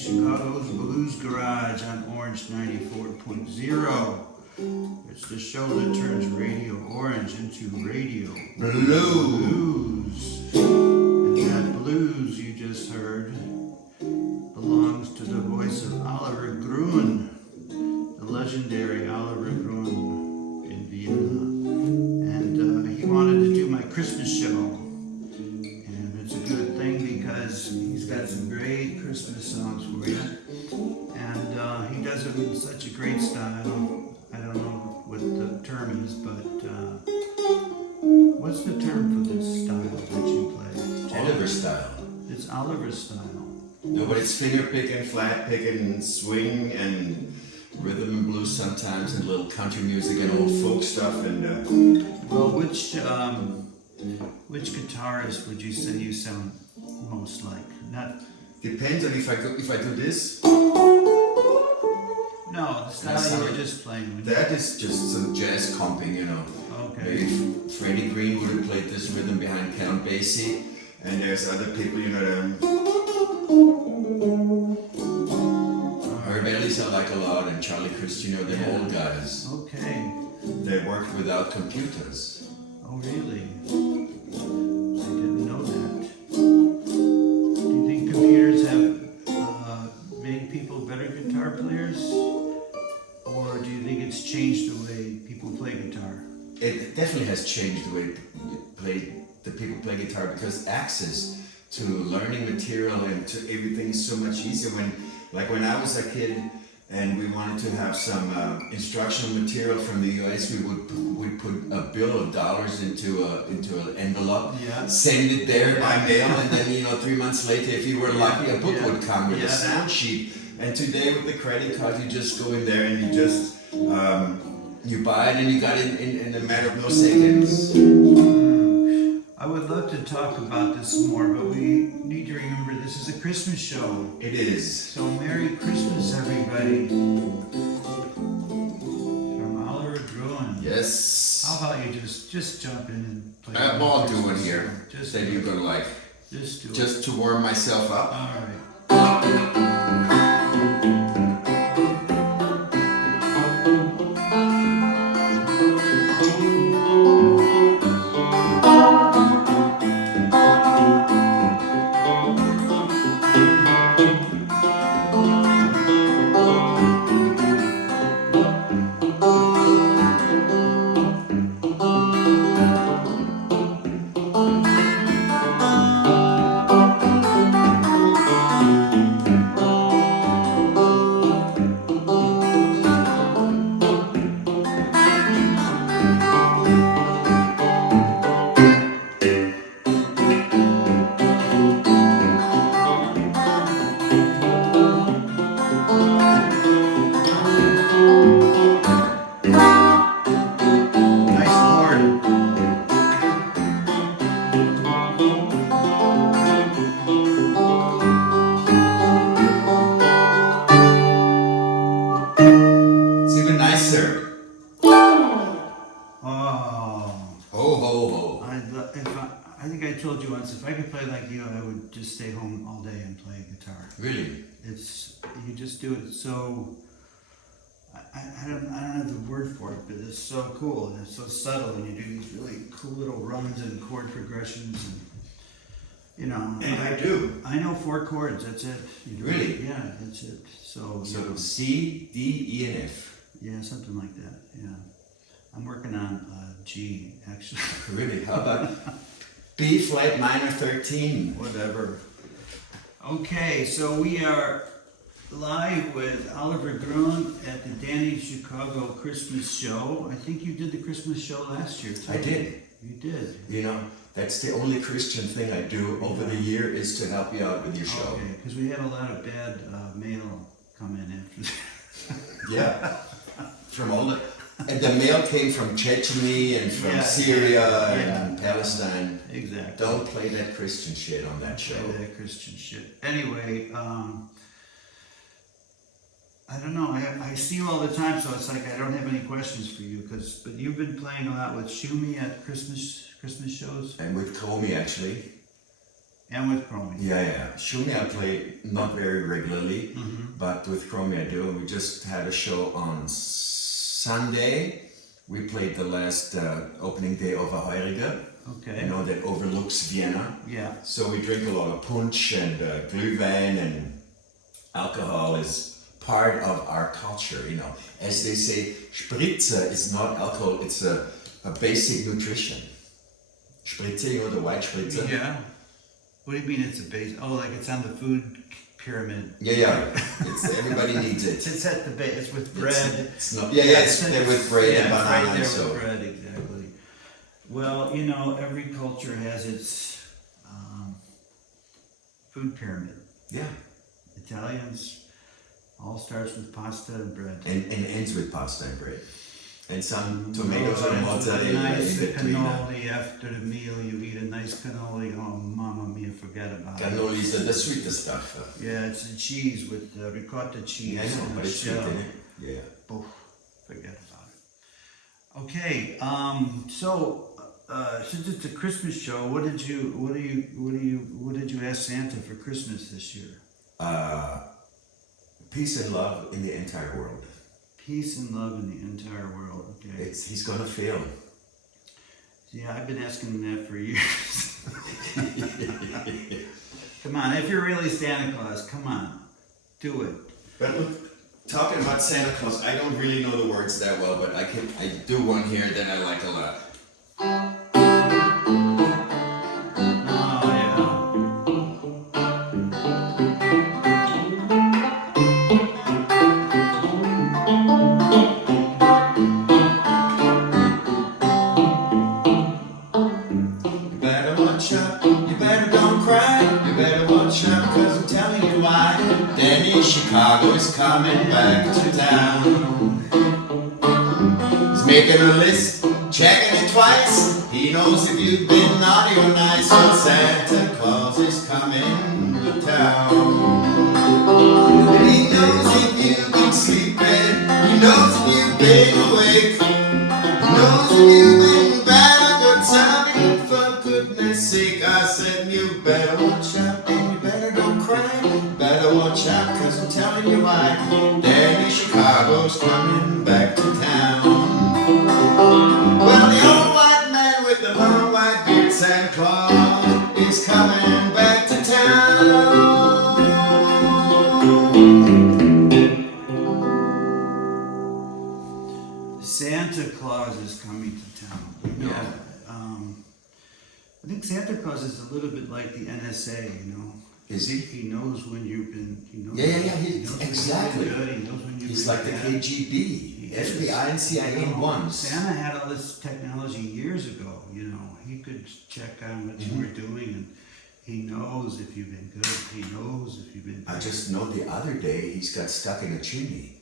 Chicago's Blues Garage on Orange 94.0. It's the show that turns Radio Orange into Radio Blues. And that blues you just heard belongs to the voice of Oliver Gruen, the legendary Oliver Gruen in Vienna. And he wanted to do my Christmas show. And it's a good thing because he's got some great Christmas songs for you. And he does it in such a great style. I don't know what the term is, but what's the term for this style that you play? Oliver style. It's Oliver style. No, but it's finger picking, flat picking, swing, and rhythm and blues sometimes, and a little country music and old folk stuff. And well, which guitarist would you say you sound most like? Not depends on if I do this. no, the style you were just playing. That is just some jazz comping, you know. Okay. Maybe Freddie Green would have played this rhythm behind Count Basie, and there's other people, you know. Herb Ellis I like a lot, and Charlie Christian, you know, the old guys. Okay. They worked without computers. Oh, really? I didn't know that. Do you think computers have made people better guitar players? Or do you think it's changed the way people play guitar? It definitely has changed the way people play guitar, because access to learning material and to everything is so much easier. When I was a kid and we wanted to have some instructional material from the US, we'd put a bill of dollars into an envelope, send it there by mail, and then 3 months later, if you were lucky, a book would come with a sound sheet. And today with the credit card, you just go in there and you just you buy it and you got it in a matter of no seconds. I would love to talk about this more, but we need to remember this is a Christmas show. It is. So Merry Christmas, everybody. From Oliver Gruen. Yes. How about you just jump in and play? I'll do it here. Just that you're gonna like. Just do it. Just to warm myself up. All right. I think I told you once, if I could play like you, I would just stay home all day and play guitar. Really? You just do it so, I don't have the word for it, but it's so cool and it's so subtle, and you do these really cool little runs and chord progressions, and And I do. I know 4 chords, that's it. Really? Yeah, that's it. So C, D, E, and F. Yeah, something like that, yeah. I'm working on G, actually. Really? How about B flat minor 13? Whatever. Okay, so we are live with Oliver Gruen at the Danny Chicago Christmas show. I think you did the Christmas show last year, too. I did. You did. That's the only Christian thing I do over the year, is to help you out with your show. Okay, because we had a lot of bad mail come in after that. Yeah. From all and the mail came from Chechnya and from Syria and Palestine. Exactly. Don't play that Christian shit on that show. Play that Christian shit. Anyway, I don't know. I see you all the time, so it's like I don't have any questions for you. But you've been playing a lot with Shumi at Christmas shows. And with Comey, actually. And with Chromie. Yeah. Shumi I play not very regularly, but with Chromie I do. We just had a show on Sunday. We played the last opening day of a Heuriger. Okay. You know, that overlooks Vienna. Yeah. So we drink a lot of punch and Glühwein, and alcohol is part of our culture, you know. As they say, Spritzer is not alcohol, it's a basic nutrition. Spritzer, you know, the white Spritzer? Yeah. What do you mean it's a base? Oh, like it's on the food pyramid. Yeah. It's, everybody needs it. It's at the base. It's with bread. It's not, it's there with bread and banana. Right there so. with bread, exactly. Well, you know, every culture has its food pyramid. Yeah. Italians all starts with pasta and bread. And ends with pasta and bread. And some tomatoes or a mozzarella nice in between. cannoli after the meal. You eat a nice cannoli. Oh, mamma mia, forget about it. Cannoli is the sweetest stuff. Yeah, it's a cheese with ricotta cheese. Yeah, I know, and but a it's sweet, shell. isn't it? Yeah. Oof, forget about it. Okay, so since it's a Christmas show, what did you ask Santa for Christmas this year? Peace and love in the entire world. Peace and love in the entire world. Okay. He's gonna fail. Yeah, I've been asking him that for years. Come on, if you're really Santa Claus, come on, do it. But look, talking about Santa Claus, I don't really know the words that well, but I do one here that I like a lot. Oh yeah. You better watch out, you better don't cry, you better watch out, cause I'm telling you why. Danny Chicago is coming back to town. He's making a list, checking it twice. He knows if you've been naughty or nice, so Santa Claus is coming to town. He knows if you've been sleeping, he knows if you've been awake, he knows if you've been bad or good timing. For goodness sake, I said you better watch out and you better don't cry. Better watch out, cause I'm telling you why. Danny Chicago's coming back to town. Well, the old white man with the long white beard, Santa Claus, is coming back to town. Santa Claus is coming to town. You know, Yeah. I think Santa Claus is a little bit like the NSA, you know. Is he? He knows when you've been, he knows. Yeah. He knows when Exactly. you've been good, he knows when you've He's been like the bad. KGB, He is. FBI, and CIA in one. Santa had all this technology years ago, you know. He could check on what you were doing, and he knows if you've been good. He knows if you've been bad. I just know the other day he's got stuck in a chimney.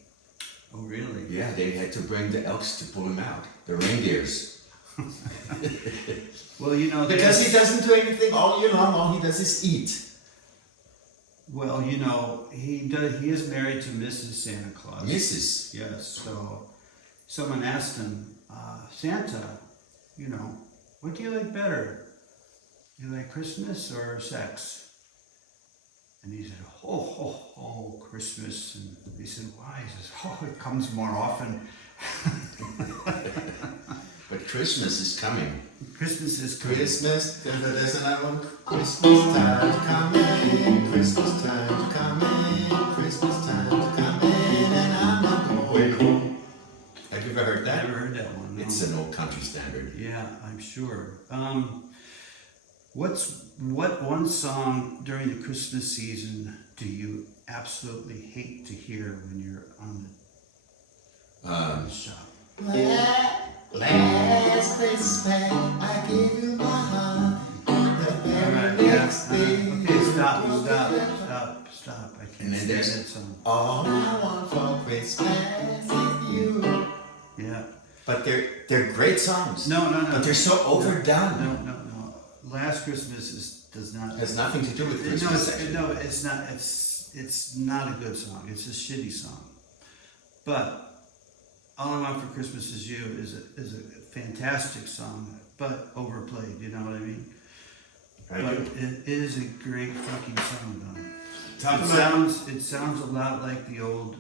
Oh, really? Yeah, they had to bring the elks to pull him out, the reindeers. Well, you know, Because he there's- doesn't do anything all year long, all he does is eat. Well, you know, he is married to Mrs. Santa Claus. Mrs. Yes, so someone asked him, Santa, you know, what do you like better? You like Christmas or sex? And he said, Christmas. And he said, why? He says, it comes more often. But Christmas is coming. Christmas is coming. Christmas, there's another one. Christmas time's coming, Christmas time's coming, Christmas time's coming, and I'm not going home. Have you ever heard that? Never heard that one. No. It's an old country standard. Yeah, I'm sure. What one song during the Christmas season do you absolutely hate to hear when you're on the shop? Last Christmas, I gave you my heart. All right, yeah. Okay, stop. I And can't then stand there's- that song. All I want for Christmas is you. Yeah. But they're great songs. No. But they're so overdone. No. Last Christmas does not. It has nothing to do with No, Christmas. it's not. It's not a good song. It's a shitty song. But All I Want for Christmas Is You is a fantastic song, but overplayed. You know what I mean? I but do. it is a great fucking song, though. Talk It about sounds a lot like the old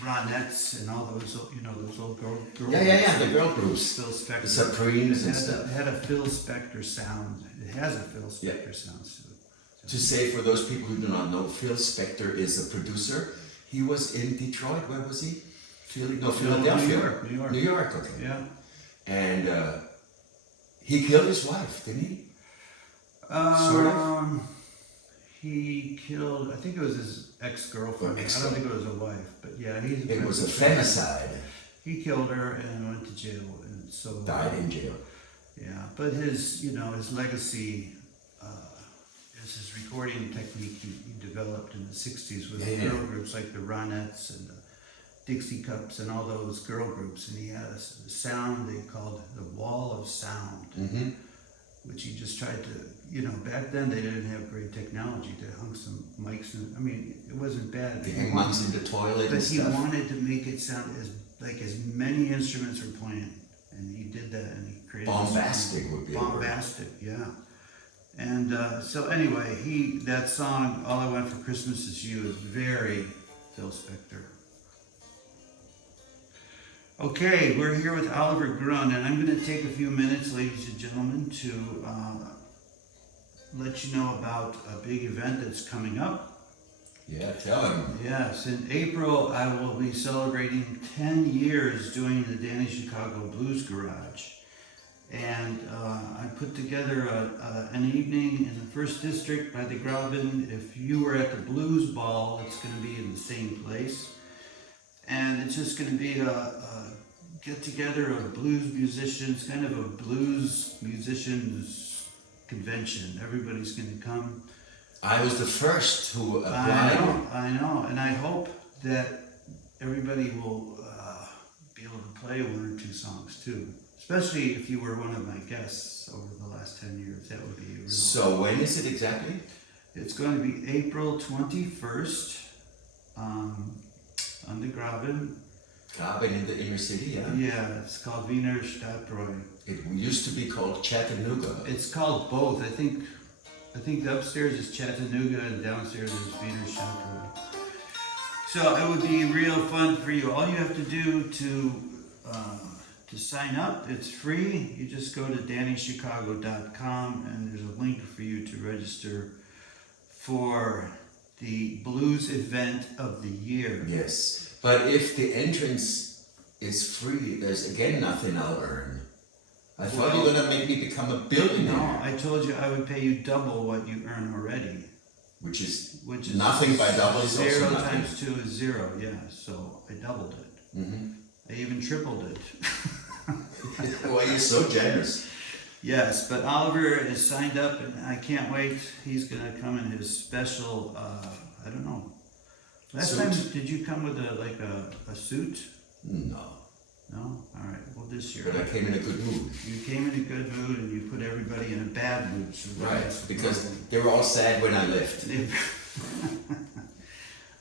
Ronettes and all those, those old girl yeah, the girl groups, Phil Spector. the Supremes and It stuff. had a Phil Spector sound. It has a Phil Spector Yeah. sound to it. To say for those people who do not know, Phil Spector is a producer. He was in Detroit. Where was he? Philadelphia. New York. Okay. Yeah. And he killed his wife, didn't he? Sort of. He killed, I think it was his ex-girlfriend. Or I don't think it was a wife, but yeah, It was a femicide. He killed her and went to jail, and so Died in jail. Yeah, but his legacy is his recording technique he developed in the '60s with girl groups like the Ronettes and the Dixie Cups and all those girl groups, and he had a sound they called the Wall of Sound, which he just tried to, back then they didn't have great technology. They hung some mics, and I mean, it wasn't bad. They hang mics in the toilet but and he stuff. wanted to make it sound as many instruments were playing, and he did that, and he created Bombastic would be a word. bombastic, yeah. And so anyway, that song, All I Want for Christmas Is You, is very Phil Spector. Okay, we're here with Oliver Gruen, and I'm going to take a few minutes, ladies and gentlemen, to let you know about a big event that's coming up. Yeah, tell him. Yes, in April I will be celebrating 10 years doing the Danny Chicago Blues Garage. And I put together an evening in the 1st District by the Gruen. If you were at the Blues Ball, it's going to be in the same place. And it's just going to be a get-together of blues musicians, kind of a blues musicians convention. Everybody's going to come. I was the first who applied. I know, and I hope that everybody will be able to play 1 or 2 songs too. Especially if you were one of my guests over the last 10 years, that would be real. So when is it exactly? It's going to be April 21st on the Gruen. Graben in the inner city, yeah? Yeah, it's called Wiener Stadtbräu. It used to be called Chattanooga. It's called both. I think the upstairs is Chattanooga and downstairs is Wiener Stadtbräu. So it would be real fun for you. All you have to do to sign up, it's free. You just go to DannyChicago.com and there's a link for you to register for the blues event of the year. Yes, but if the entrance is free, there's again nothing I'll earn. I thought you were going to make me become a billionaire. No, I told you I would pay you double what you earn already. Which is Nothing by double is also 0 nothing. times 2 is 0, yeah. So I doubled it. Mm-hmm. I even tripled it. Well, you're so generous. Yes, but Oliver is signed up, and I can't wait. He's going to come in his special, I don't know. Last Suit? time, did you come with a suit? No, No? All right. Well, this year. but I came in a good mood. You came in a good mood, and you put everybody in a bad mood. So Right, that's the because problem. they were all sad when I left.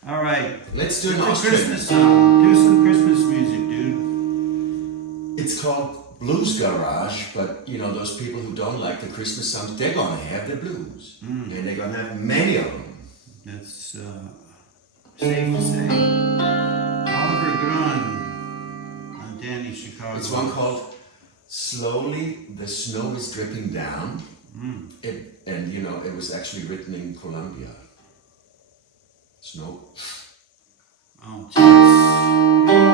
All right. Let's do an a Austrian. Christmas song. Do some Christmas music, dude. It's called Blues Garage, but those people who don't like the Christmas songs, they're gonna have the blues, and they're gonna have many of them. That's safe to say. Oliver Gruen on Danny Chicago. It's one called "Slowly the Snow is Dripping Down," it was actually written in Colombia. Snow. Oh, jeez.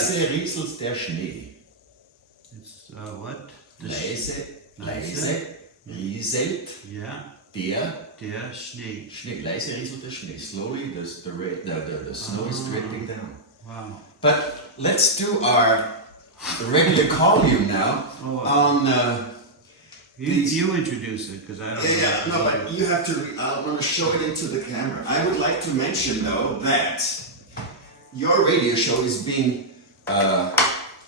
Leise rieselt der Schnee. It's what? Leise Leise. rieselt Yeah. der Schnee. Schnee. Leise rieselt der Schnee. Slowly the snow is dripping down. Wow. But let's do our regular column now on... You introduce it, because I don't know. Yeah, no, but you have to, I want to show it into the camera. I would like to mention, though, that your radio show is being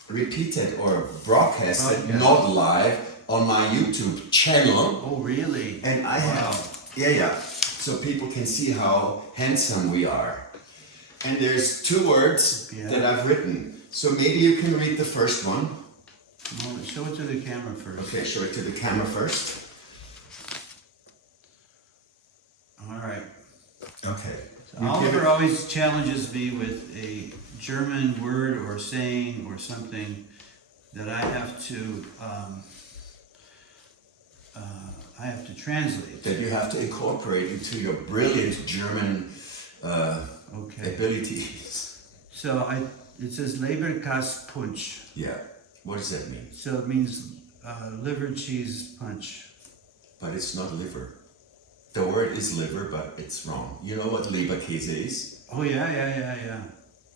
repeated or broadcasted, not live, on my YouTube channel. Oh, really? And I have, so people can see how handsome we are. And there's 2 words that I've written. So maybe you can read the first one. Well, show it to the camera first. Okay, show it to the camera first. All right. Okay. Oliver always challenges me with a German word or saying or something that I have to translate. That you have to incorporate into your brilliant German abilities. So it says Leberkäse-Punsch. Yeah. What does that mean? So it means liver cheese punch. But it's not liver. The word is liver, but it's wrong. You know what Leberkäse is? Oh, yeah.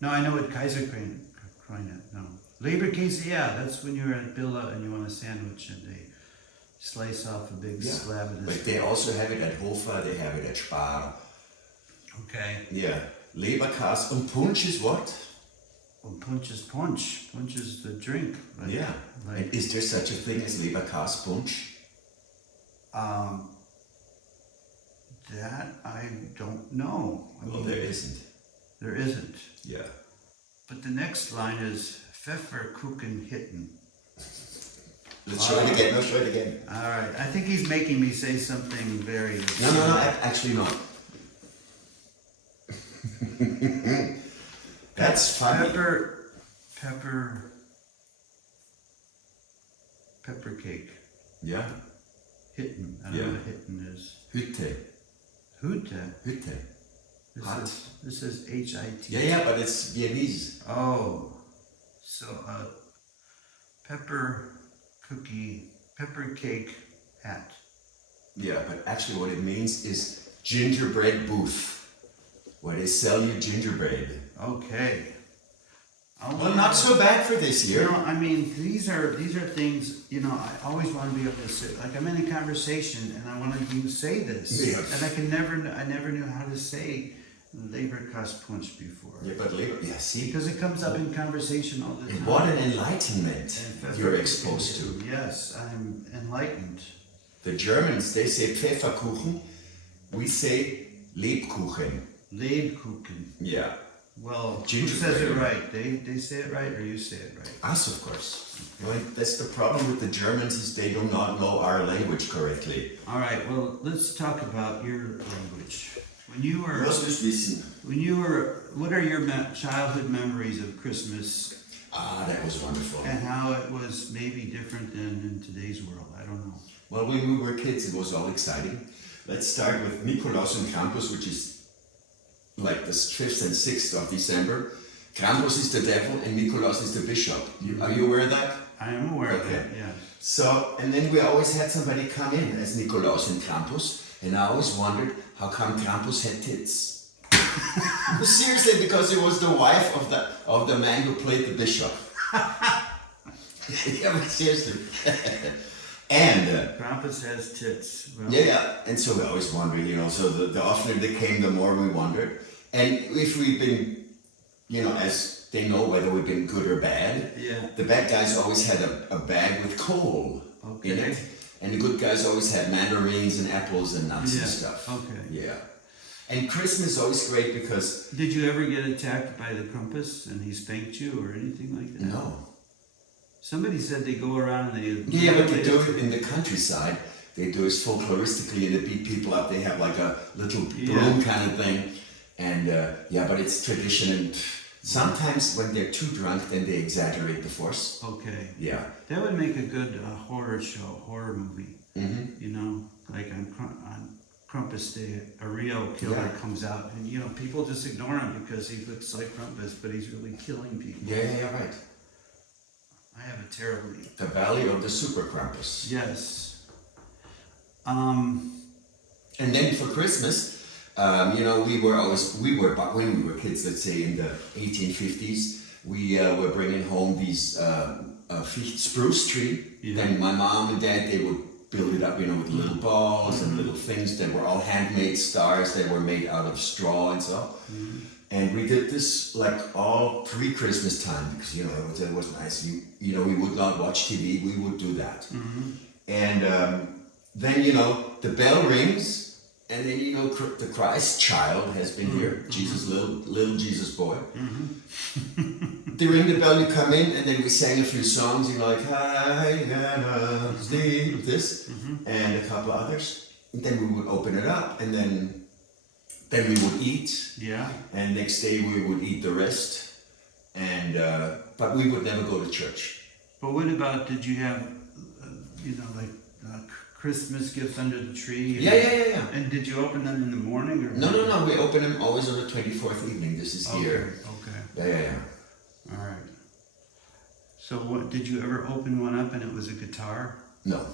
No, I know what Kaiserkreine. No. Leberkäse, that's when you're at Billa and you want a sandwich and they slice off a big slab of this. But they also have it at Hofer, they have it at Spar. Okay. Yeah. Leberkäse. Und Punsch is what? Well, punch is punch. Punch is the drink. Right? Yeah. And is there such a thing as Leberkäse-Punsch? That I don't know. Well, there isn't. There isn't. Yeah. But the next line is Pfefferkuchen hitten. Let's show it again. No, show it again. All right. I think he's making me say something very... No, actually not. That's funny. Pepper cake. Yeah. Hitten. I don't know what hitten is. Hütte. Hütte. Hot. This is H-I-T. Yeah, but it's Viennese. Oh. So, pepper cake hat. Yeah, but actually what it means is gingerbread booth, where they sell you gingerbread. Okay. Well, not so bad for this year. You know, I mean, these are things, I always want to be able to say, like I'm in a conversation and I want to say this. Yeah. And I never knew how to say Leberkäse-Punsch before. Yeah, but see. Because it comes up in conversation all the time. What an enlightenment you're exposed to. Yes, I'm enlightened. The Germans, they say Pfefferkuchen. We say Lebkuchen. Lebkuchen. Yeah. Well, who says it right? They say it right or you say it right? Us, of course. Well, that's the problem with the Germans is they do not know our language correctly. All right, well, let's talk about your language. When you were, what are your childhood memories of Christmas? That was wonderful. And how it was maybe different than in today's world, I don't know. Well, when we were kids, it was all exciting. Let's start with Nikolaus and Krampus, which is like the 5th and 6th of December. Krampus is the devil and Nikolaus is the bishop. Are you aware of that? I am aware of that, yeah. So, and then we always had somebody come in as Nikolaus and Krampus, and I always wondered how come Krampus had tits. Seriously, because it was the wife of the man who played the bishop. Yeah, but seriously. And Krampus has tits. Well, yeah, and so we always wondered, so the oftener they came, the more we wondered. And if we've been, as they know whether we've been good or bad, the bad guys always had a bag with coal in it. And the good guys always had mandarins and apples and nuts and stuff. Okay. Yeah. And Christmas is always great because... Did you ever get attacked by the Krampus and he spanked you or anything like that? No. Somebody said they go around and they... Yeah, but they do it in the countryside. They do it folkloristically and they beat people up. They have like a little broom kind of thing. And but it's tradition. And sometimes when they're too drunk, then they exaggerate the force. Okay. Yeah. That would make a good horror movie. Mm-hmm. Like on Krampus Day, a real killer Yeah. comes out, and you know people just ignore him because he looks like Krampus, but he's really killing people. Yeah, right. I have a terribly The Valley of the Super Krampus. yes. And then for Christmas, you know, back when we were kids, let's say in the 1850s, we were bringing home these spruce tree. Yeah. Then my mom and dad, they would build it up, you know, with little balls and little things that were all handmade stars that were made out of straw and so. And we did this like all pre-Christmas time because, you know, it was nice. You know, we would not watch TV, we would do that. And then, you know, the bell rings. And then, you know, the Christ child has been here, Jesus, little Jesus boy. They ring the bell, you come in, and then we sang a few songs, you know, like, hi, Hannah, Steve, this, and a couple others. And then we would open it up, and then we would eat. Yeah. And next day we would eat the rest. And, but we would never go to church. But what about, did you have, you know, like Christmas gifts under the tree? Yeah. And did you open them in the morning? Or No. We open them always on the 24th evening. This is here. Okay. Yeah. All right. So what, did you ever open one up and it was a guitar? No.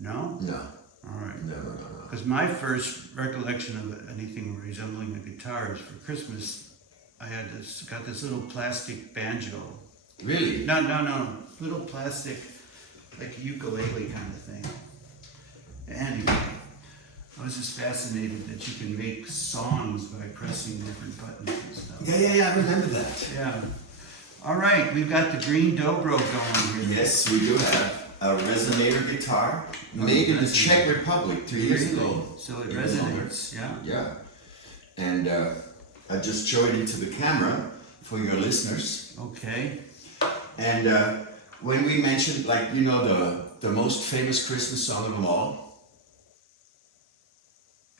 No? No. All right. No. Because my first recollection of anything resembling a guitar is for Christmas, I got this little plastic banjo. Really? No. Little plastic, like a ukulele kind of thing. Anyway, I was just fascinated that you can make songs by pressing different buttons and stuff. Yeah, I remember that. Yeah. All right, we've got the green dobro going here. Yes, we do have a resonator guitar made in the Czech Republic 2 years ago. So it In resonates, yeah. Yeah. And I just show it into the camera for your listeners. Okay. And when we mentioned, like, you know, the most famous Christmas song of them all.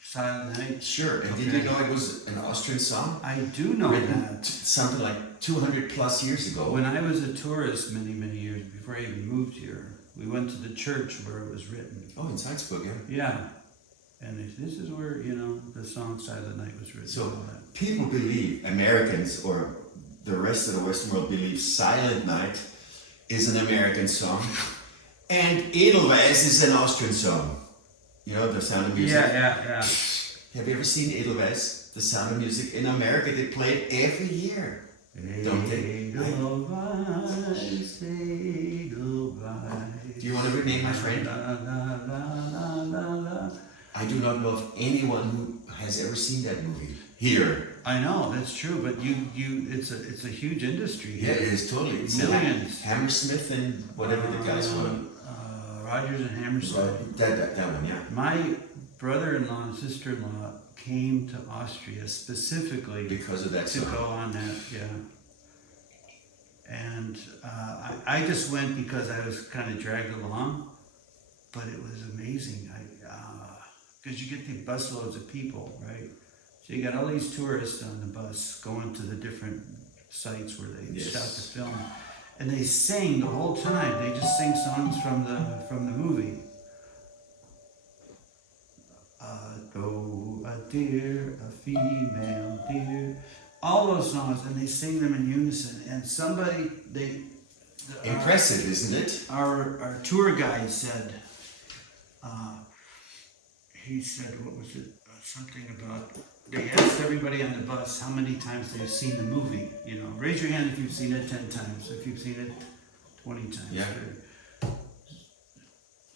Silent Night. Sure. And did you know it was an Austrian song? I do know Written that. something like 200 plus years ago. When I was a tourist many years before I even moved here, we went to the church where it was written. Oh, in Salzburg, yeah. Yeah. And this is where, you know, the song Silent Night was written. So and all that. people believe, Americans or the rest of the Western world believes Silent Night is an American song and Edelweiss is an Austrian song. You know, the Sound of Music. Yeah. Have you ever seen Edelweiss, the Sound of Music? In America, they play it every year. Don't they? Edelweiss, Edelweiss. Do you want to rename my friend? I do not know of anyone who has ever seen that movie. Here. I know, that's true, but it's a huge industry Yeah, here. it is totally. It's Millions. Hammersmith and whatever the guys were. Rogers and Hammerstein. Right, that one, yeah. My brother-in-law and sister-in-law came to Austria specifically Because of that to song. go on that, yeah. And I just went because I was kind of dragged along, but it was amazing. Because you get the busloads of people, right? So you got all these tourists on the bus going to the different sites where they Yes. shot the film, and they sing the whole time. They just sing songs from the movie. Go a deer, a female deer, all those songs, and they sing them in unison. And somebody, Impressive, isn't it? our tour guide said, he said, what was it? Something about, they asked everybody on the bus how many times they've seen the movie. You know, raise your hand if you've seen it 10 times, if you've seen it 20 times. Yeah.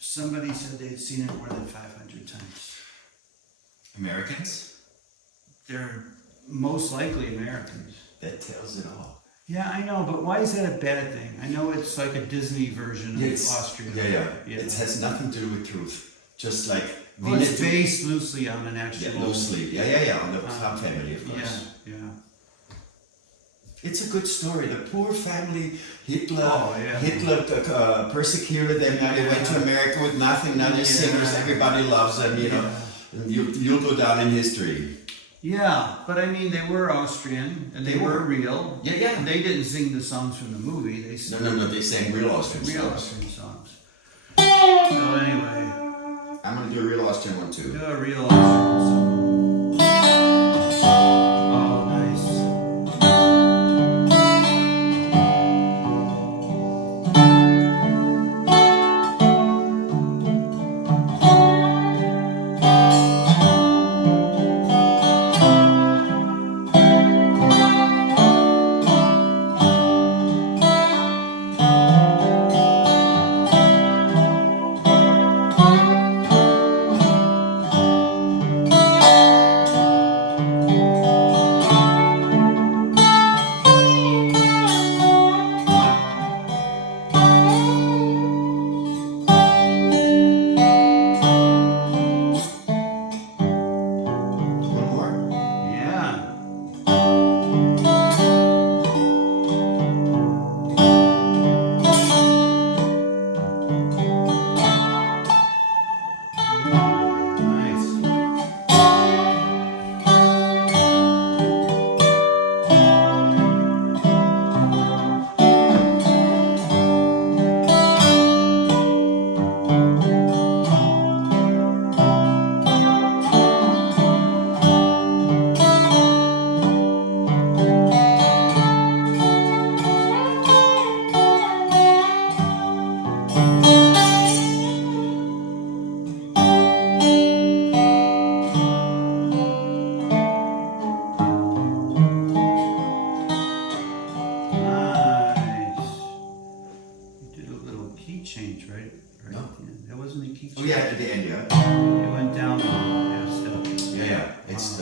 Somebody said they'd seen it more than 500 times. Americans? They're most likely Americans. That tells it all. Yeah, I know, but why is that a bad thing? I know it's like a Disney version of Austria. Yeah. It has nothing to do with truth. Just like Well, it's based loosely on an actual. Yeah, loosely. Yeah. On the Trump family, of course. Yeah. It's a good story. The poor family, Hitler. Oh, yeah. Hitler persecuted them. Now they went to America with nothing. Now they're singers. Everybody loves them. You know, and you'll go down in history. Yeah, but I mean, they were Austrian and they were real. Yeah. They didn't sing the songs from the movie. They sang No. They sang real Austrian real songs. Austrian songs. So anyway, I'm gonna do a real Austrian one too. Do a real Austrian song. Oh, nice. One more. Yeah. Nice. Nice. You did a little key change, right? No. At the end. That wasn't a key change. Oh yeah, at the end, yeah. It went down a half step. Yeah, yeah. It's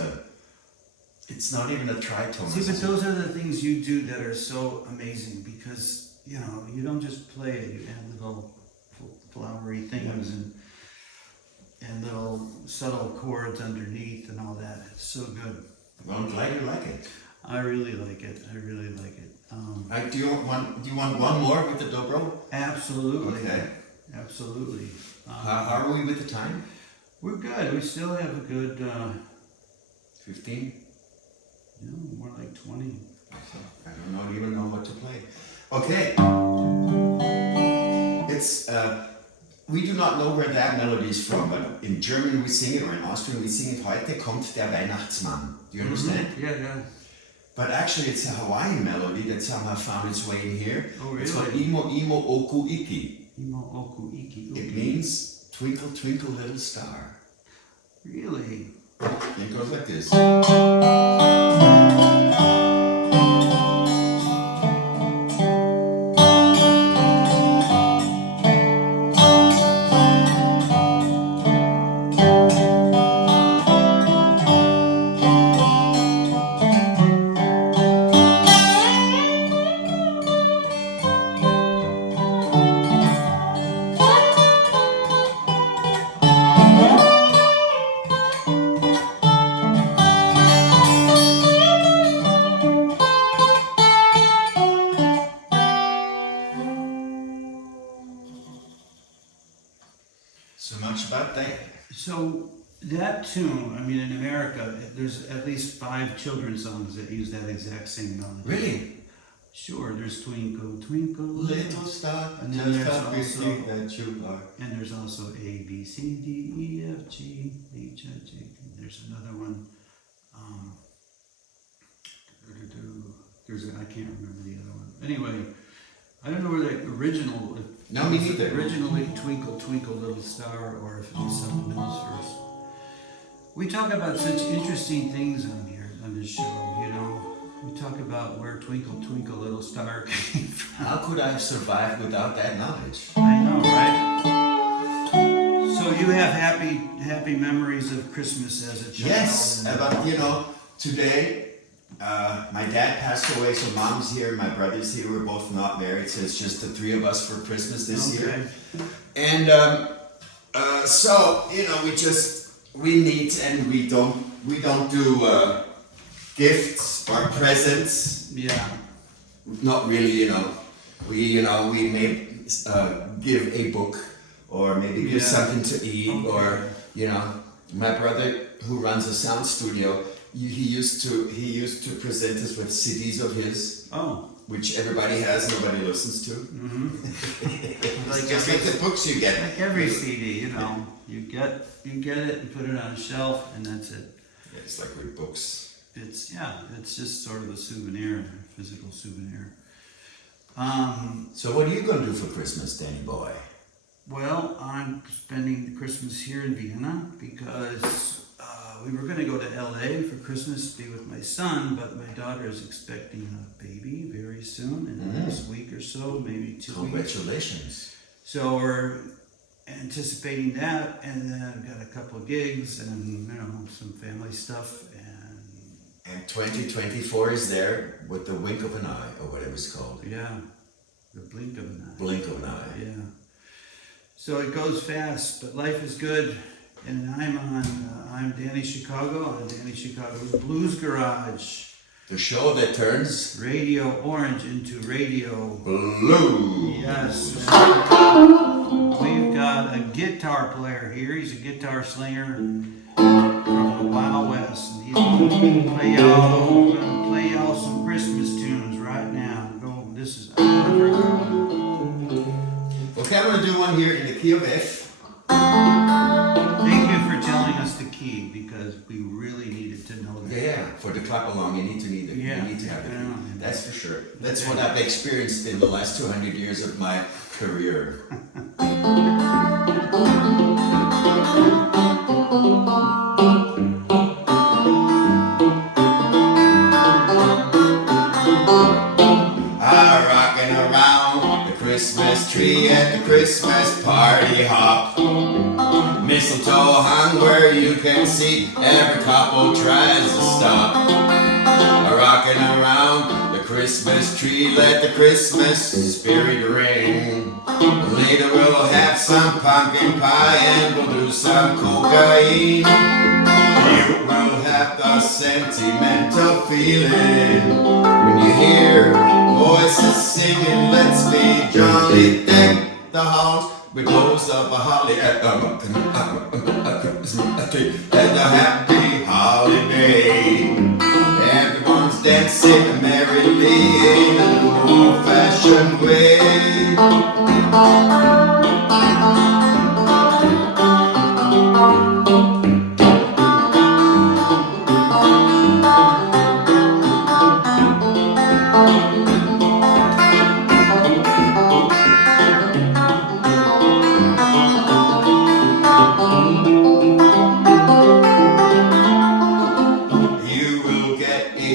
it's not even a tritone. See, but those are the things you do that are so amazing because, you know, you don't just play it, you add little flowery things and little subtle chords underneath and all that. It's so good. Well, I'm glad you like it. I really like it. I really like it. Do you want one more with the dobro? Absolutely. Okay. Absolutely. How are we with the time? We're good. We still have a good, 15? more like 20. I don't even know what to play. Okay. It's we do not know where that melody is from, but in German we sing it, or in Austrian we sing it. Heute kommt der Weihnachtsmann. Do you understand? Yeah, yeah. But actually, it's a Hawaiian melody that somehow found its way in here. Oh, really? It's called Imo Imo Oku Iki. Imo oku iki. It means twinkle twinkle little star. Really? It goes like this. So much about that. So that tune, I mean, in America, there's at least 5 children's songs that use that exact same melody. Really? Sure, there's Twinkle, Twinkle, Little star, and just then there's how big also, that you are. and there's also A, B, C, D, E, F, G, H, I, J. There's another one. I can't remember the other one. Anyway, I don't know where the original. No, me neither. Originally, Twinkle, Twinkle, Little Star, or if it was something else first. We talk about such interesting things on here, on this show, you know. We talk about where Twinkle, Twinkle, Little Star came from. How could I have survived without that knowledge? I know, right? So you have happy memories of Christmas as a child. Yes, but today, my dad passed away, so mom's here, my brother's here, we're both not married, so it's just the 3 of us for Christmas this year. And so, we meet and we don't do gifts or presents. Yeah. Not really, we may give a book or maybe give something to eat, or my brother who runs a sound studio, he used to present us with CDs of his, Oh. which everybody has, nobody listens to. Like Just like the books you get. Like every CD, you know, you get it and put it on a shelf, and that's it. Yeah, it's like with books. It's just sort of a souvenir, a physical souvenir. So what are you going to do for Christmas, Danny boy? Well, I'm spending Christmas here in Vienna because we were going to go to LA for Christmas to be with my son, but my daughter is expecting a baby very soon, in the next week or so, maybe 2 weeks. Congratulations. So we're anticipating that, and then I've got a couple of gigs and, you know, some family stuff. And 2024 is there with the wink of an eye, or whatever it's called. Yeah, the blink of an eye. Blink of an eye. Yeah. So it goes fast, but life is good. And I'm Danny Chicago on Danny Chicago's Blues Garage. The show that turns Radio Orange into Radio Blue. Yes. We've got a guitar player here. He's a guitar slinger from the Wild West. And he's going to play y'all some Christmas tunes right now. This is Okay, I'm going to do one here in the key of F. Thank you for telling us the key, because we really needed to know that. Yeah, for the clap along, you need to have it. That's for sure. That's what I've experienced in the last 200 years of my career. Rocking around the Christmas tree at the Christmas party hop. Mistletoe hung where you can see every couple tries to stop. Rocking around the Christmas tree, let the Christmas spirit ring. Later we'll have some pumpkin pie and we'll do some cocaine. You will have the sentimental feeling when you hear voices singing, let's be jolly, deck the halls with boughs of a holly and a happy holiday. Everyone's dancing merrily in an old-fashioned way.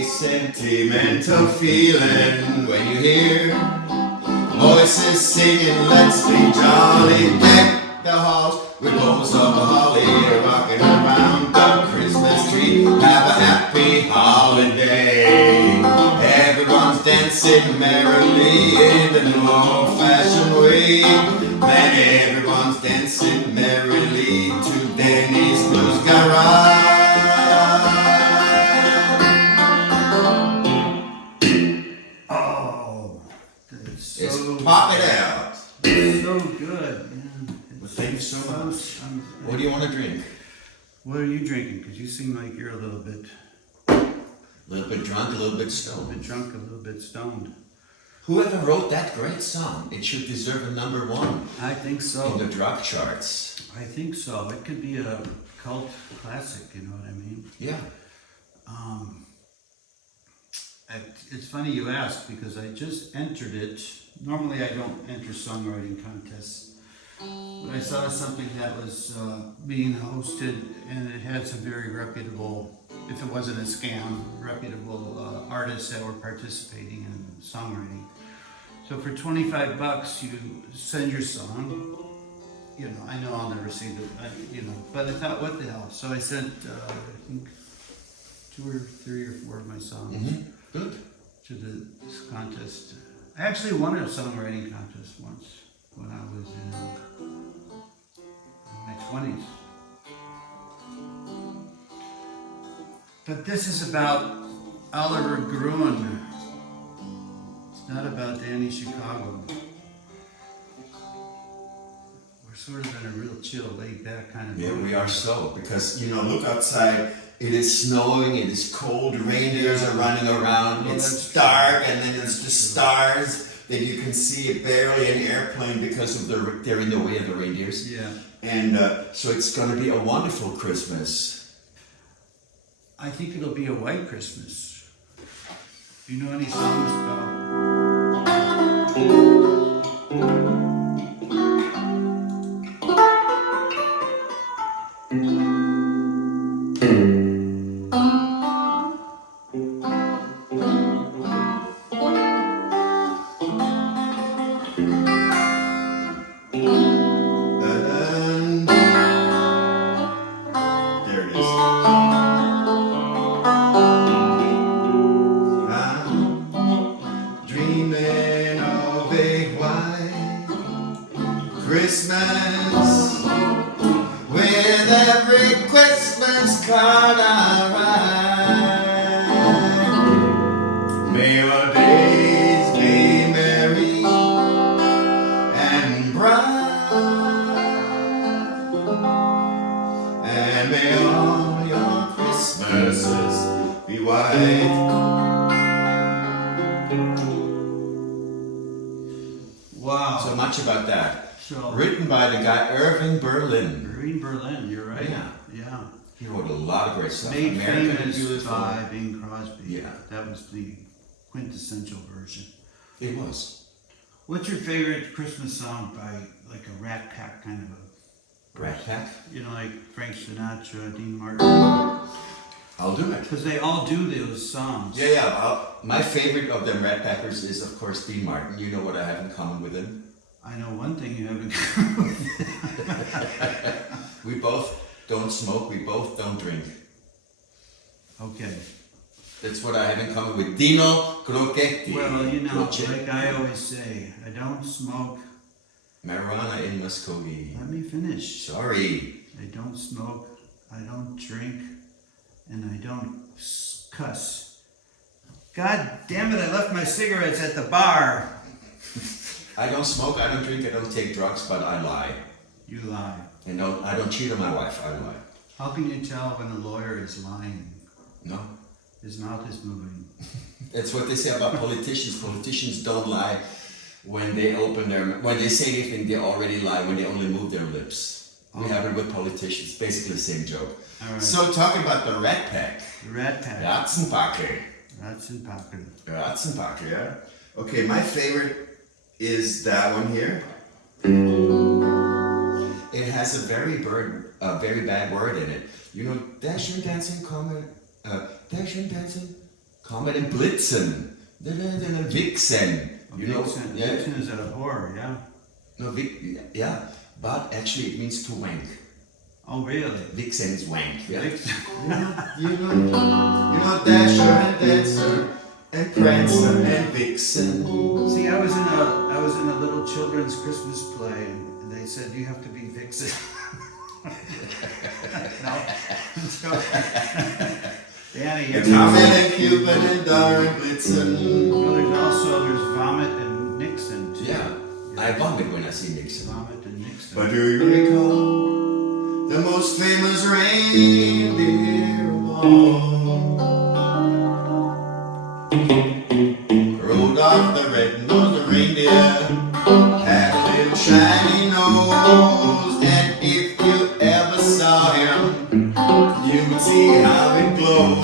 Sentimental feeling when you hear voices singing, let's be jolly, deck the halls with boughs of holly, rocking around the Christmas tree, have a happy holiday. Everyone's dancing merrily in the new old-fashioned way. Man, everyone's dancing merrily to Danny's Blues Garage. Pop it out. So good. Yeah. Well, thank you so much. What do you want to drink? What are you drinking? Because you seem like you're a little bit drunk, a little bit A stoned. little bit drunk, a little bit stoned. Whoever wrote that great song, it should deserve a #1. I think so. In the drop charts. I think so. It could be a cult classic, you know what I mean? Yeah. It's funny you ask, because I just entered it. Normally I don't enter songwriting contests, but I saw something that was being hosted, and it had some very reputable, if it wasn't a scam, reputable artists that were participating in songwriting. So for $25, you send your song. You know, I know I'll never see but I thought, what the hell? So I sent, I think, 2 or 3 or 4 of my songs Good. to this contest. I actually won a songwriting contest once when I was in my 20s. But this is about Oliver Gruen. It's not about Danny Chicago. We're sort of in a real chill, laid back kind of Yeah, mood. we are so. Because, look outside It is snowing, it is cold, reindeers are running around, Well, it's that's dark, and then there's just stars that you can see barely an airplane because of they're in the way of the reindeers. Yeah. And so it's going to be a wonderful Christmas. I think it'll be a white Christmas. Do you know any songs about? There it is. I'm dreaming of a white Christmas with every Christmas card I write. May our days be merry and bright, and may all your Christmases be white. Wow. So much about that. So Written by the guy Irving Berlin. Green Berlin, you're right. Yeah. Yeah. He wrote a lot of great stuff. Made American famous Beautiful. by Bing Crosby. Yeah. That was the quintessential version. It was. What's your favorite Christmas song by like a Rat Pack kind of a, Rat Pack. you know, like Frank Sinatra, Dean Martin? I'll do it. Because they all do those songs. Yeah, yeah. My favorite of them Rat Packers is, of course, Dean Martin. You know what I have in common with him? I know one thing you have in common. We both don't smoke. We both don't drink. Okay. That's what I have in common with Dino Crocetti. Well, you know, Crocetti. like I always say, I don't smoke. Marijuana in Muskogee. Let me finish. Sorry. I don't smoke. I don't drink. And I don't cuss. God damn it, I left my cigarettes at the bar. I don't smoke, I don't drink, I don't take drugs, but I lie. You lie. And no, I don't cheat on my wife, I lie. How can you tell when a lawyer is lying? No. His mouth is moving. That's what they say about politicians. Politicians don't lie when they say anything, they already lie when they only move their lips. We have it with politicians, basically the same joke. All right. So talking about the Rat Pack. The Rat Pack. Ratzenpacke. That's in pocket. Ratzenpacke, yeah. Okay, my favorite is that one here. It has a very bad word in it. You know, Dashen, Dancing, Comet, Dashen, Dancing, Comet and Blitzen. Then Vixen. You know, Vixen. yeah. Vixen is a whore, yeah. No, yeah, but actually it means to wank. Oh, really? Vixen is wank. Yeah. Vixen. You know, Dasher and Dancer and Prancer and Vixen. See, I was in a little children's Christmas play, and they said you have to be Vixen. No, let's go. Danny, you're Comet and Cupid and Dar and Blitzen. well, there's Vomit and Nixon too. Yeah, I vomit when I see Nixon. Vomit and Nixon. But do you recall the most famous reindeer of all? Rudolph the red-nosed reindeer had a little shiny nose, and if you ever saw him, you would see how it glowed.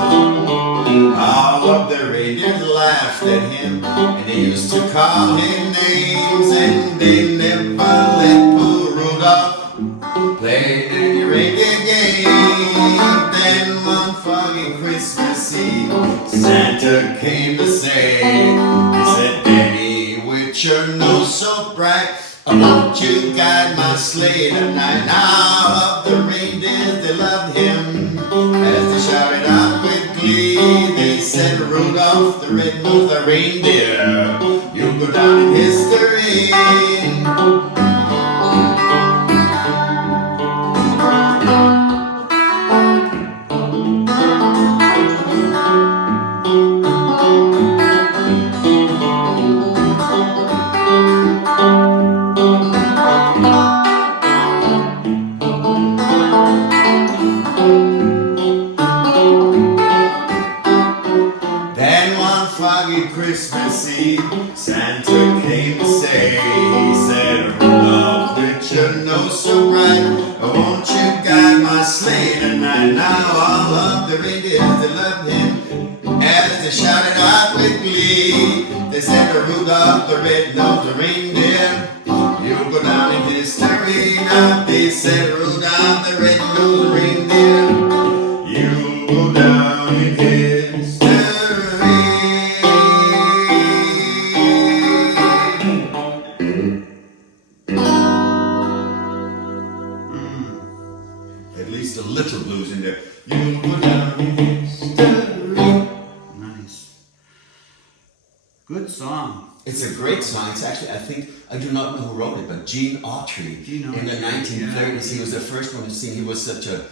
All of the reindeers laughed at him, and they used to call him names, and they never let poor Rudolph play any reindeer game. Then one foggy Christmas Eve, Santa came to say, he said, Danny, with your nose so bright, won't you guide my sleigh tonight? All of the reindeers, they loved him as they shouted out with glee. They said, Rudolph the red-nosed reindeer, you'll go down in history. foggy Christmas Eve, Santa came to say, he said, Rudolph, with your nose so bright, won't you guide my sleigh tonight? Now all of the reindeers, they loved him, as they shouted out with glee. They said, Rudolph the red-nosed reindeer, you'll go down in history now. They said, Rudolph the red-nosed reindeer, you'll go down in history. At least a little blues in there. You'll go down in history. Nice. Good song. It's a great song. It's actually, I think, I do not know who wrote it, but Gene Autry. In the 1930s, he was the first one to sing. He was such a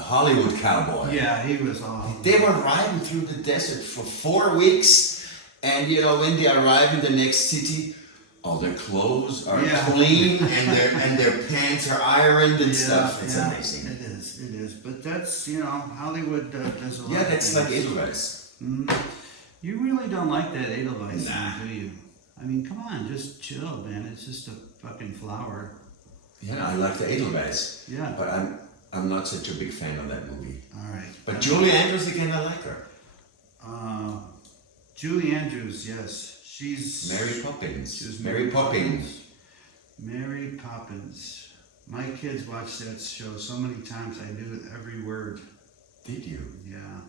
Hollywood cowboy. Yeah, he was awesome. They were riding through the desert for 4 weeks, and you know, when they arrive in the next city, all their clothes are clean and their pants are ironed and stuff. It's amazing. It is. But that's, you know, Hollywood does a lot. Yeah, that's of like things. Edelweiss. You really don't like that Edelweiss, Nah. do you? I mean, come on, just chill, man. It's just a fucking flower. Yeah, I like the Edelweiss. Yeah. But I'm not such a big fan of that movie. All right. But Julie Andrews again, I like her. Julie Andrews, yes. She's Mary Poppins. She was Mary Poppins. Mary Poppins. My kids watched that show so many times I knew every word. Did you? Yeah.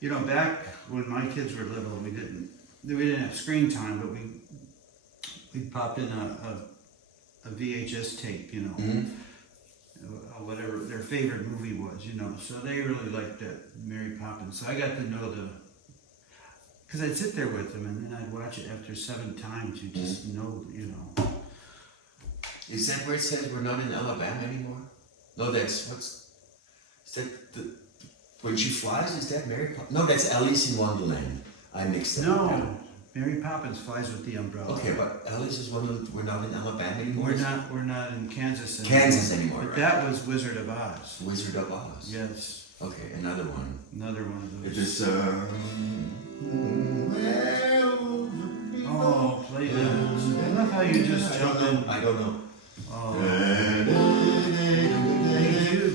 You know, back when my kids were little, we didn't have screen time, but we popped in a VHS tape, you know, whatever their favorite movie was, you know. So they really liked that Mary Poppins. So I got to know because I'd sit there with them and then I'd watch it after 7 times. You just know, you know. Is that where it says we're not in Alabama anymore? No, is that when she flies, is that Mary Poppins? No, that's Alice in Wonderland. I mixed that up. No, Mary Poppins flies with the umbrella. Okay, but Alice is Wonderland, we're not in Alabama anymore? We're not in Kansas anymore. Kansas anymore, But right? that was Wizard of Oz. Wizard of Oz. Yes. Okay, another one. Another one of those. It is, Oh, play that. I love how you just jumped in. I don't know. Oh.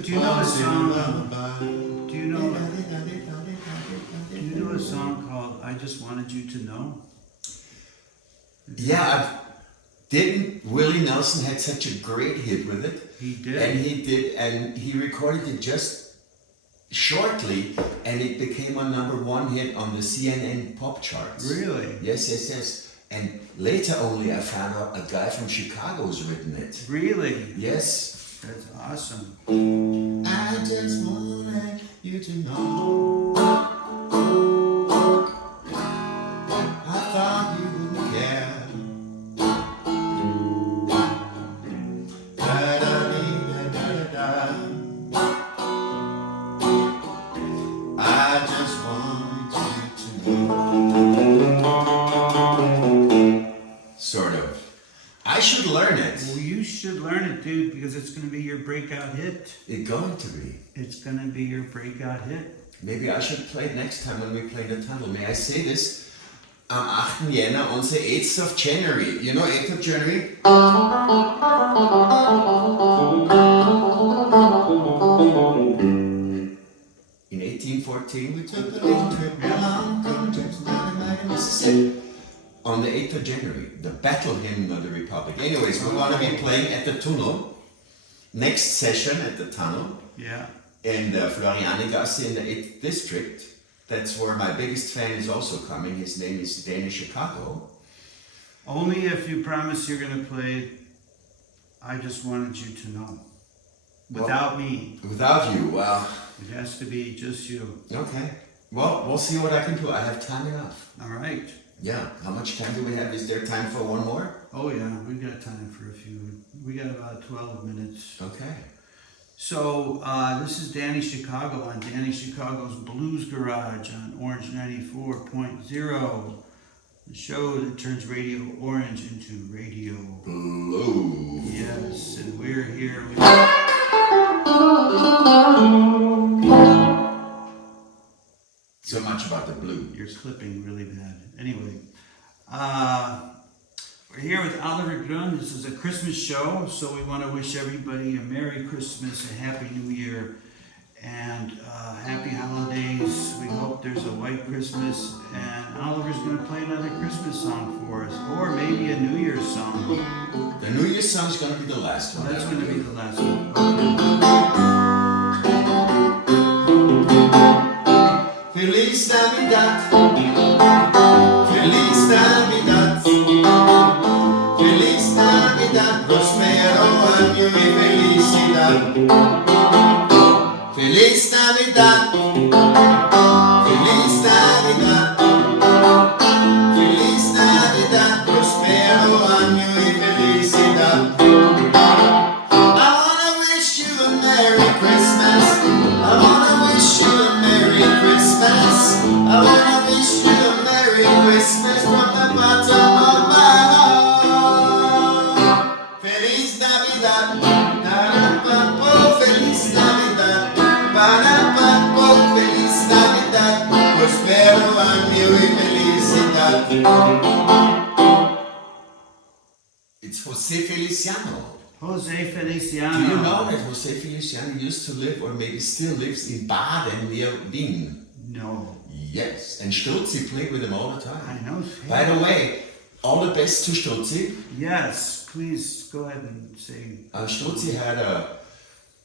Do you know a song? Do you know a song called "I Just Wanted You to Know"? Yeah, didn't Willie Nelson had such a great hit with it? He did. And he recorded it just shortly, and it became a #1 hit on the CNN pop charts. Really? Yes. And later only I found out a guy from Chicago's written it. Really? Yes. That's awesome. I just wanted you to know. I thought you wouldn't care. I just wanted you to know. Sort of. I should learn it. Well, you should learn it, dude, because it's going to be your breakout hit. It's going to be. It's going to be your breakout hit. Maybe I should play it next time when we play the tunnel. May I say this? Am 8. Jänner on the 8th of January. You know 8th of January? In 1814, we took a little trip along to Mississippi. On the 8th of January, the battle hymn of the Republic. Anyways, we're going to be playing at the tunnel. Next session at the tunnel. Yeah. In the Florianigasse in the 8th district. That's where my biggest fan is also coming. His name is Danny Chicago. Only if you promise you're going to play "I Just Wanted You to Know." Without me. Without you, well. It has to be just you. Okay. Well, we'll see what I can do. I have time enough. All right. Yeah. How much time do we have? Is there time for one more? Oh, yeah. We've got time for a few. We got about 12 minutes. Okay. So, this is Danny Chicago on Danny Chicago's Blues Garage on Orange 94.0. The show that turns Radio Orange into Radio Blue. Yes, and we're here with So much about the blue. You're clipping really bad. Anyway, we're here with Oliver Gruen. This is a Christmas show, so we want to wish everybody a Merry Christmas, a Happy New Year, and Happy Holidays. We hope there's a white Christmas, and Oliver's going to play another Christmas song for us, or maybe a New Year's song. The New Year's song is going to be the last one. That's going to be the last one. Okay. Feliz Navidad, Feliz Navidad, Feliz Navidad, prospero año y felicidad. Feliz Navidad, Feliz Navidad, Feliz Navidad, prospero año y felicidad. I wanna wish you a Merry Christmas. I wanna wish you a Merry Christmas. I wanna wish you a Merry Christmas from the bottom of my heart. Feliz Navidad, da-da-ba-bo, Feliz Navidad, ba-da-ba-bo, Feliz Navidad, prospero año y felicidad. It's Jose Feliciano. Jose Feliciano. Do you know that Jose Feliciano used to live, or maybe still lives, in Baden near Wien? No. Yes, and Stutzi played with him all the time. I know. By the way, all the best to Stutzi. Yes, please go ahead and say. Stutzi had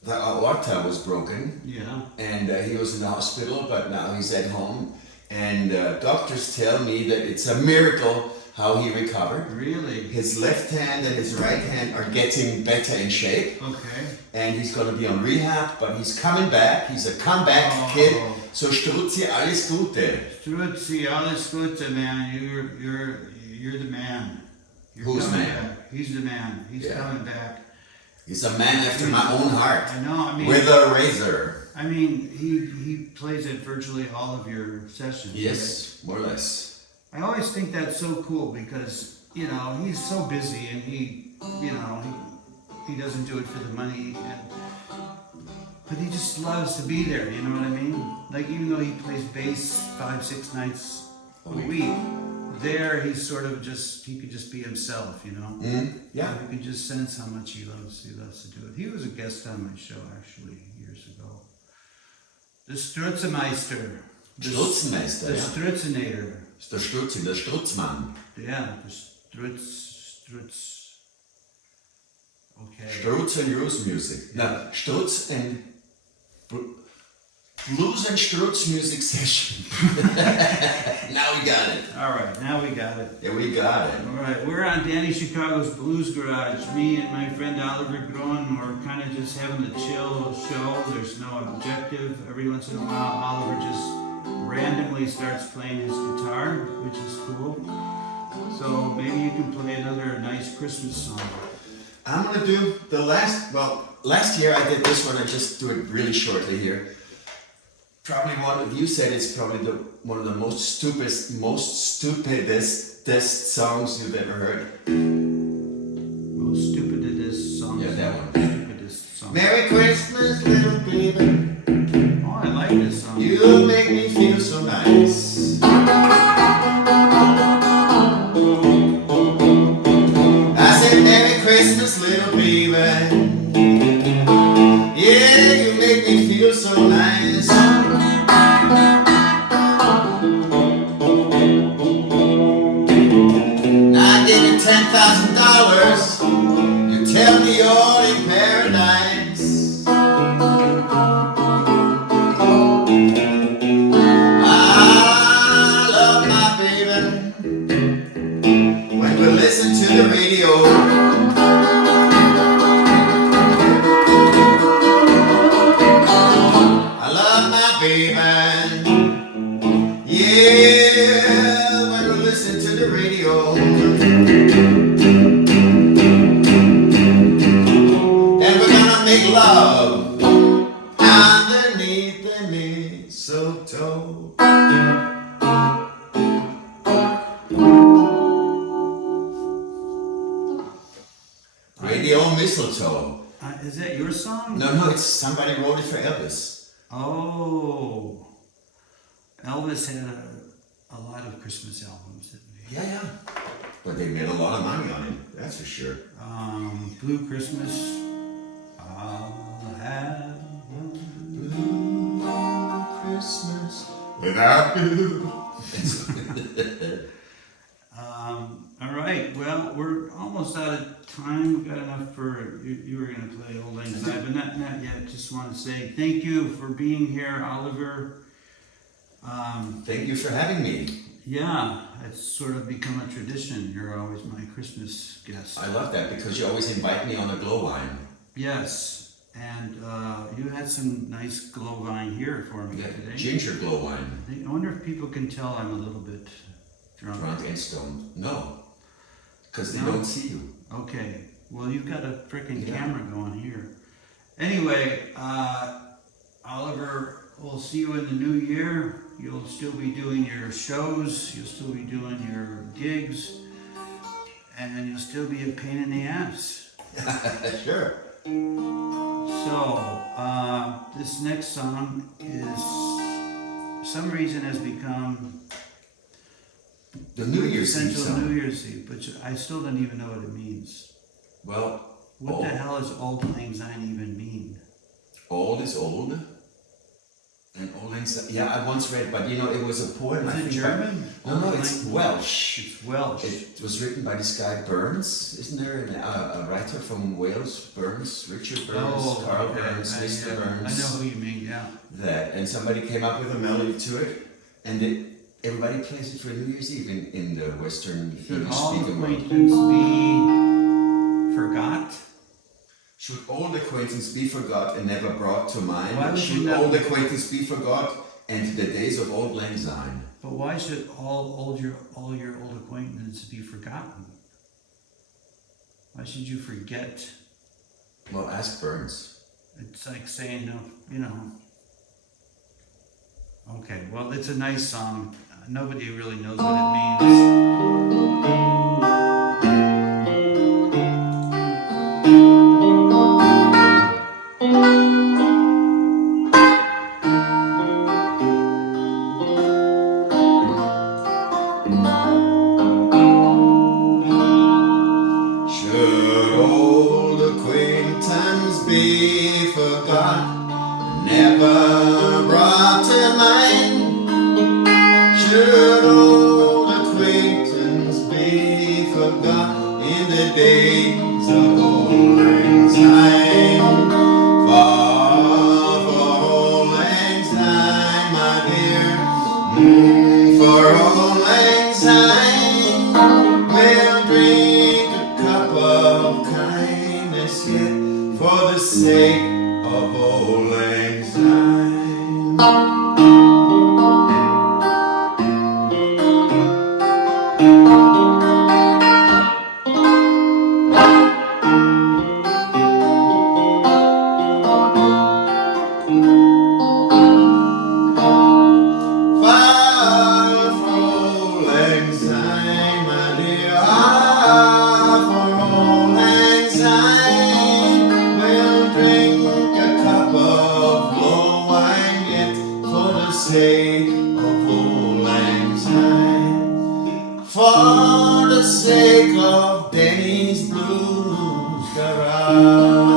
the aorta was broken, Yeah. and he was in the hospital, but now he's at home. And doctors tell me that it's a miracle how he recovered. Really? His left hand and his right hand are getting better in shape. Okay. And he's going to be on rehab, but he's coming back. He's a comeback kid. So Struzzi, alles Gute. Struzzi, alles Gute, man. You're the man. You're Who's coming man? back. He's the man. He's coming back. He's a man after my own heart. I know. I mean, with a razor. I mean, he plays at virtually all of your sessions. Yes, right? more or less. I always think that's so cool because, you know, he's so busy and he doesn't do it for the money, but he just loves to be there, you know what I mean? Like, even though he plays bass 5-6 nights a week, there he's sort of he could just be himself, you know? Yeah. You can just sense how much he loves to do it. He was a guest on my show, actually, years ago. The Strutzemeister. Strutzenmeister, The ja. Strutzinator. Der Strutzi, der Strutzmann. Yeah, the Strutz. Okay. Strutz and Rose music. No, Strutz and Blues and Strutz music session. Now we got it. All right, now we got it. Yeah, we got it. All right, we're on Danny Chicago's Blues Garage. Me and my friend Oliver Gruen, we're kind of just having a chill show. There's no objective. Every once in a while, Oliver just randomly starts playing his guitar, which is cool. So maybe you can play another nice Christmas song. I'm gonna do the last year I did this one. I just do it really shortly here. Probably one of you said it's probably one of the most stupidest songs you've ever heard. Most stupidest song. Yeah, that one. Stupidest song. Merry Christmas, little baby. Oh, I like this song. You make me feel so nice. I said, Merry Christmas, little baby. Yeah, you make me feel so nice. Now give me $10,000. You tell me you're in paradise. I love my baby. When we listen to the radio. Baby, yeah, when we listen to the radio, and we're gonna make love underneath the mistletoe. Radio Mistletoe. Is that your song? No, it's somebody wrote it for Elvis. Oh, Elvis had a lot of Christmas albums, didn't he? Yeah. But they made a lot of money on it, that's for sure. Blue Christmas. I'll have Blue Christmas without you. all right, well, we're almost out of time. We've got enough for, you were going to play Old Lang Syne, but not yet. Just want to say thank you for being here, Oliver. Thank you for having me. Yeah, it's sort of become a tradition. You're always my Christmas guest. I love that because you always invite me on a glow wine. Yes, and you had some nice glow wine here for me today. Ginger glow wine. I wonder if people can tell I'm a little bit drunk. Drunk and stoned. No, because they No? don't see you. Okay, well, you've got a freaking camera going here. Anyway, Oliver, we'll see you in the new year. You'll still be doing your shows, you'll still be doing your gigs, and you'll still be a pain in the ass. Sure. So, this next song is, for some reason, has become The New Year's Eve Essential song. New Year's Eve, but I still don't even know what it means. Well, What the hell does Old Lang Syne even mean? old is old. And Old Lang Syne. Yeah, I once read, but you know, it was a poem. Is I it think German? No, it's Welsh. It's Welsh. It was written by this guy Burns. Isn't there a writer from Wales? Burns, Richard Burns, Carl Burns, Mr. Burns. I know who you mean, yeah. That, and somebody came up with a melody to it, and everybody plays it for New Year's Eve in the Western Should English all speaking world. acquaintance be forgot? Should old acquaintance be forgot and never brought to mind? Why would Should you not- old acquaintance be forgot and the days of Old Lang Syne? But why should all your old acquaintances be forgotten? Why should you forget? Well, ask Burns. It's like saying, no, you know. Okay, well, it's a nice song. Nobody really knows what it means. Should old acquaintance be forgot, never brought to mind? Should old acquaintance be forgot in the days of Old Lang Syne? For Old Lang Syne, my dear, for Old Lang Syne, we'll drink a cup of kindness yet for the sake of Old Lang Syne. For the sake of Benny's Blues Garage.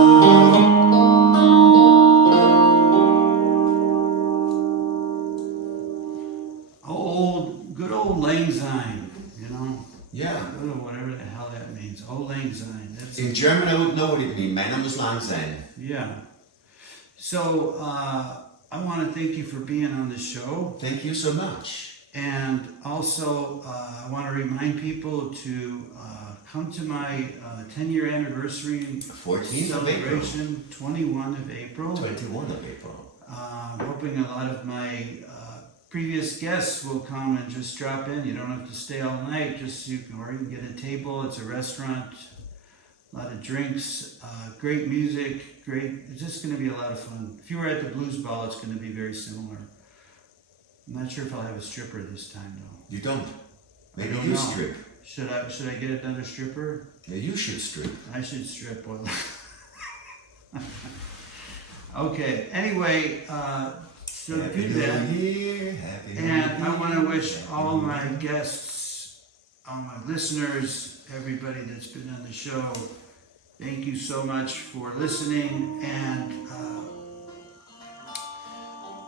Good old Lang Syne, you know? Yeah. Good old whatever the hell that means. Old Lang Syne. That's In German, I would know what it means. Mein Name ist Lang Syne. Yeah. So, I want to thank you for being on the show. Thank you so much. And also, I want to remind people to come to my 10-year anniversary 14th of April. celebration, 21 of April. 21 of April. Hoping a lot of my previous guests will come and just drop in. You don't have to stay all night. You can get a table. It's a restaurant. A lot of drinks, great music, it's just going to be a lot of fun. If you were at the Blues Ball, it's going to be very similar. I'm not sure if I'll have a stripper this time, though. You don't. Maybe don't you know. strip. Should I get another stripper? Maybe you should strip. I should strip. Well, okay. Anyway, So Happy good New then. Year, Happy New And I Year, want to wish Happy all New my Year. guests, all my listeners, everybody that's been on the show, thank you so much for listening. And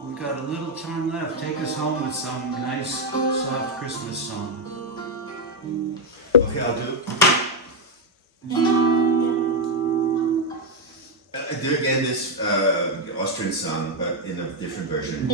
we've got a little time left. Take us home with some nice, soft Christmas song. Okay, I'll do. I do again this Austrian song, but in a different version.